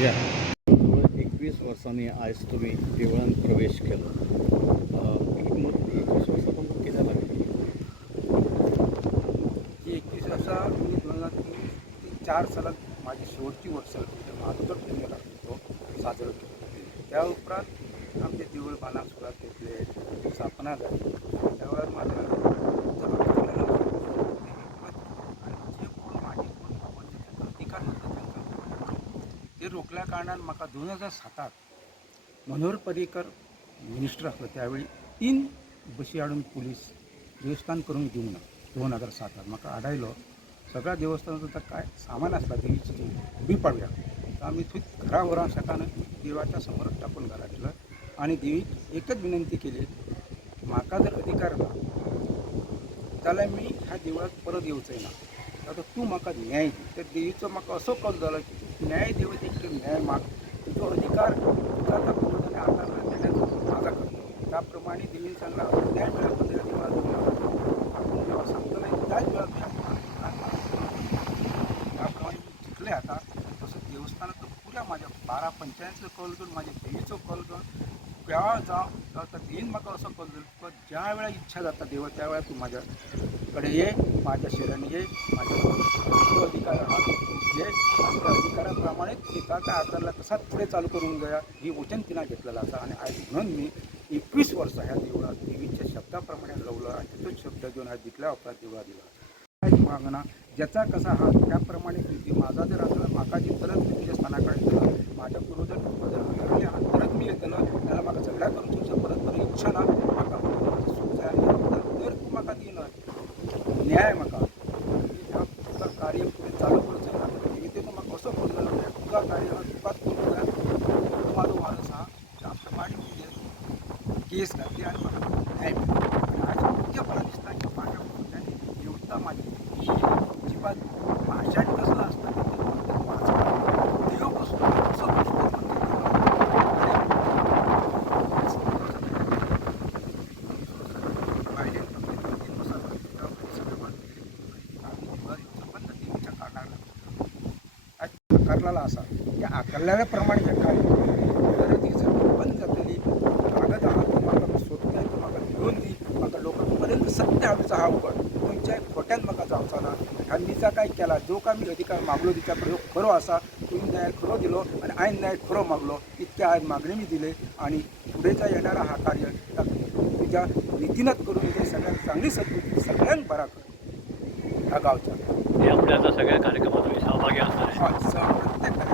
या. एकवीस वर्सांनी आयज तुमी देवळान प्रवेश केला. अ, ही एकवीस वर्सां तुमकां कित्याक लागली ही एकवीस वर्षा मी दोन हजार तीन ते चार सालात माझी शेवटची वर्ष होती. माझा तो साजरो केलो त्या उपरांत आमचे देवूळ बांदूंक सुरवात घेतले स्थापना जाली त्या वेळार माझ्या जबाबदारी आणि जे कोण माझे कोण म्हणजे त्यांचा अधिकार नव्हता त्यांचा ते रोखल्या कारणान म्हाका दोन हजार सातांत मनोहर पर्रीकर मिनिस्टर आसलो त्यावेळी तीन बशी हाडून पुलीस देवस्थान करून दिवंक ना दोन हजार सातांत म्हाका आडायलो सगळ्या देवस्थानाचो तर काय सामान आसता देवीची ती उबी पाडूया. तर आमी थंय घरा व्हरोन सकाळ देवाच्या समोर टाकून घरा दिलो आणि देवीक एकच विनंती केली म्हाका जर अधिकार ना जाल्यार मी ह्या देवळात परत येवचंय ना आता तूं म्हाका न्याय दी. त्या देवीचो म्हाका असो कॉल जालो की न्याय देऊ कडेन न्याय माग जो अधिकार तुका आतां पूर्वजांनी आकार तेण्यात माझा करतो त्याप्रमाणे देवीन सांगला न्याय मेळप त्या देवळात देवळात आपण जेव्हा सांगतो नाही त्याच वेळात त्याप्रमाणे मी जिंकले आता. तसं देवस्थानाचं पुऱ्या माझ्या बारा पंचायतचं कॉल घेऊन माझ्या देवीचं कॉल घेऊन केव्हा जावं तेव्हा त्या देवीन म्हाका असो कॉल दिलो पण ज्या वेळा इच्छा जाता देवा त्या तू तूं म्हाज्या ये माझ्या शरण ये माझ्या अधिकार ये आमच्या त्या अधिकाराप्रमाणे तिका काय तसाच पुढे चालू करून गया ही वचन तिनं घेतलेलं असा. आणि आज म्हणून मी एकवीस वर्ष ह्या देवळात देवीच्या शब्दाप्रमाणे लवलं आणि तिथंच शब्द घेऊन आज जितल्या आपला देवळा दिला. कांयच मागना ज्याचा कसा हा त्याप्रमाणे कृती माझा जर असला म्हाका जी तरच मी तुझ्या स्थानाकडे येतलो माझ्या पूर्वजर जर अंतरले आहात तरच मी येतलं त्याला म्हाका सगळ्या करून तुमच्या परत परत इच्छा ना म्हाका सुख जाय तर तू माका दिलं तूं म्हाका दिना न्याय म्हाका ह्या तुका कार्य फुडें चालू करचें ना देवितेन म्हाका असो फोन जालो की तुका कार्य हा तुकाच करूंक जाय तूं म्हाजो वारस आहा त्या प्रमाणे मी तें केस घातली आनी म्हाका न्याय मेळ्ळो आनी आज दिसता की म्हाज्या भुरग्यांनी देवता कसलं असतं ते कोणतं देव बसतो कसो बसतो असा त्या प्रमाणे हे कार्य जर ती जमीन बंद जातली कागद आहा तो म्हाका सोदून घेवन दी म्हाका लोकां पर्यंत सत्य हाडूचा हा उघड खंयच्याय खोट्यान म्हाका जावचा ना निजा काय केला? जो काय मी अधिकार मागलो तिच्या कडेन खरो आसा तुवें न्याय खरो दिलो आनी हांवें न्याय खरो मागलो. इतके आज मागणी मी दिले आणि फुडेचा येणारा हा कार्य तुझ्या नितीनच करून ते सगळ्यांक चांगली सद्बुद्धी सगळ्यांक बरा कर ह्या गावच्या आपल्या आता सगळ्या कार्यक्रमात तुम्ही सहभागी असणार प्रत्येक